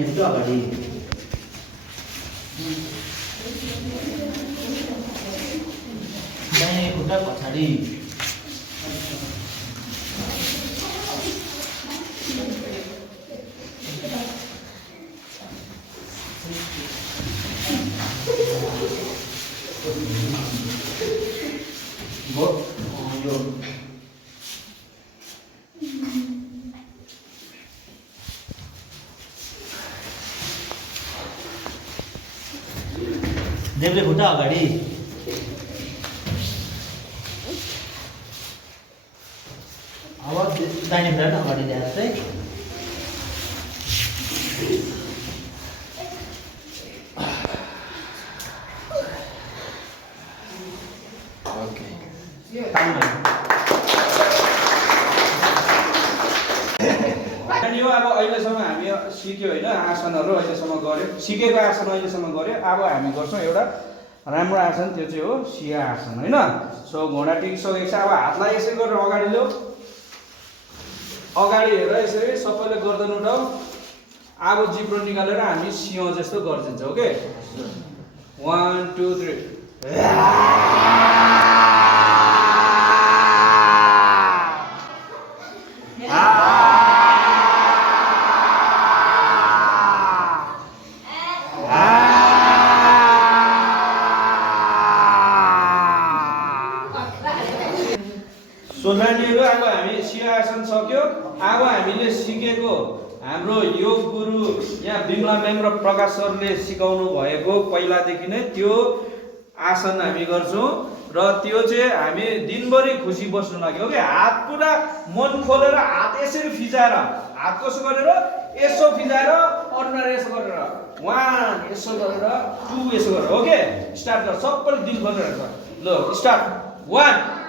दाहिने खुट्टा अगाडि दाहिने खुट्टा पछाडि यो देब्रे खुट्टा अगाडि अब दाहिने खुट्टा अगाडि ल्याएर चाहिँ यो अब अहिलेसम्म हामी सिक्यो होइन आसनहरू अहिलेसम्म गऱ्यो सिकेको आसन अहिलेसम्म गऱ्यो अब हामी गर्छौँ एउटा राम्रो आसन त्यो चाहिँ हो सिया आसन होइन सो घुँडा टेकिसकेको छ अब हातलाई यसै गरेर अगाडि ल्याऊ अगाडि हेर यसरी सबैले गर्दैन उठाऊ अब जिब्रो निकालेर हामी सिंह जस्तो गरिदिन्छ ओके 1 2 3 सो नानीहरू अब हामी सिंहासन सक्यो अब हामीले सिकेको हाम्रो योग गुरु यहाँ बिमला म्याम र प्रकाश सरले सिकाउनु भएको पहिलादेखि नै त्यो आसन हामी गर्छौँ र त्यो चाहिँ हामी दिनभरि खुसी बस्नु लाग्यो कि हात पुरा मन खोलेर हात यसरी फिजाएर हात कसो गरेर यसो फिजाएर अनुहार यसो गरेर 1 यसो गरेर 2 यसो गरेर ओके स्टार्ट गर सबैले दिल खोलेर ल स्टार्ट 1